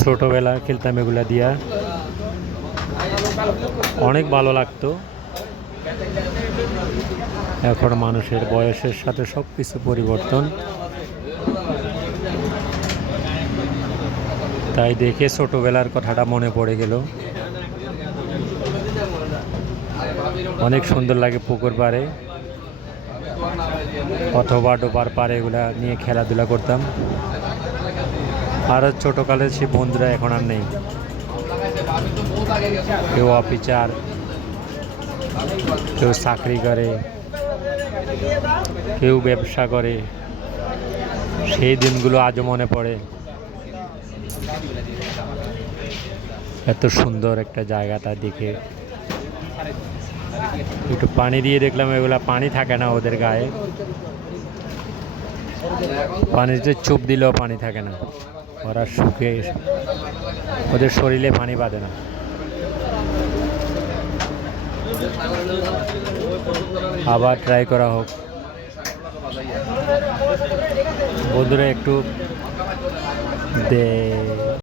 ছোটোবেলা খেলতাম এগুলা দিয়া। অনেক ভালো লাগতো। এখন মানুষের বয়সের সাথে সব কিছু পরিবর্তন। তাই দেখে ছোটোবেলার কথাটা মনে পড়ে গেল। অনেক সুন্দর লাগে পুকুর পাড়ে। অথবা ডোবার পাড়ে এগুলা নিয়ে খেলাধুলা করতাম। আর ছোটোকালের সেই বন্ধুরা এখন আর নেই। কেউ অফিসার, কেউ চাকরি করে, কেউ ব্যবসা করে। সেই দিনগুলো আজও মনে পড়ে। এত সুন্দর একটা জায়গাটা দেখে। একটু পানি দিয়ে দেখলাম, এগুলা পানি থাকে না ওদের গায়ে। পানিতে চুপ দিলেও পানি থাকে না। ওরা সুখে ওদের শরীরে পানি বাঁধে না। আবার ট্রাই করা হোক। বন্ধুরা একটু দে